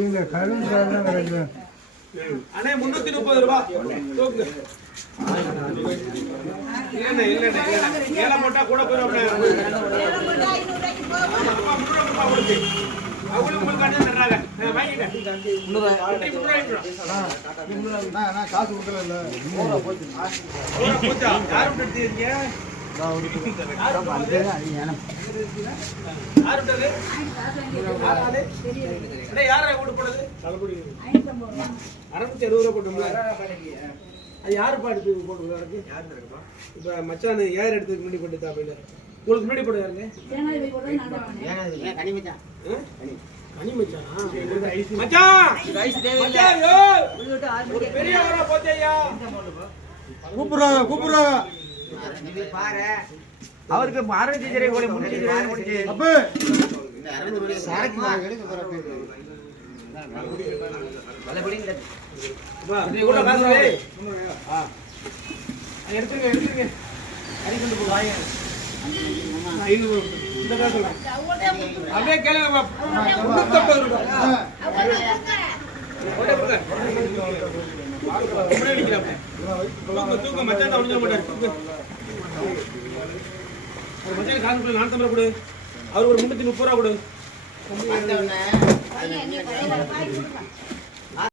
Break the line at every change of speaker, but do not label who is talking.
இல்ல கரும்பு கிடைக்கும்
அண்ணே முன்னூத்தி முப்பது ரூபா. தூக்கு. இல்லண்ணே இல்லண்ணே ஏழை போட்டா கூட போயிடும் ரூபாய்
காசு கொடுக்கல
போச்சா. யாரும் எடுத்தீங்க யார் விட்டது? அறுநூத்தி அறுபது ரூபா போட்டோம்ல? அது யாருப்பா எடுத்து போட்டுருக்கா எனக்கு? இப்போ மச்சான் யார் எடுத்து முன்னாடி போட்டு தாப்பையில உங்களுக்கு முன்னாடி போட யாருங்க கனி மச்சானா? மச்சான்! கூப்பிடுறா யோ!
அவருக்கு அறுநூத்தி சிறை கோடி
வை. ஆ. எடுத்துருங்க எடுத்துருங்க அப்படியே கேளுங்க பாப். முன்னூத்தம்பது ரூபாய் கொண்டே கொடுங்க. முன்னாடி நிக்கிறாப்ல. தூக்கு, தூக்கு, மச்சான் ஒளிஞ்சிட மாட்டாரு. மச்சான் காசு கொடு, நானூத்தம்பது ரூபா கொடு. அவர் ஒரு முன்னூத்தி முப்பது ரூபா கொடு.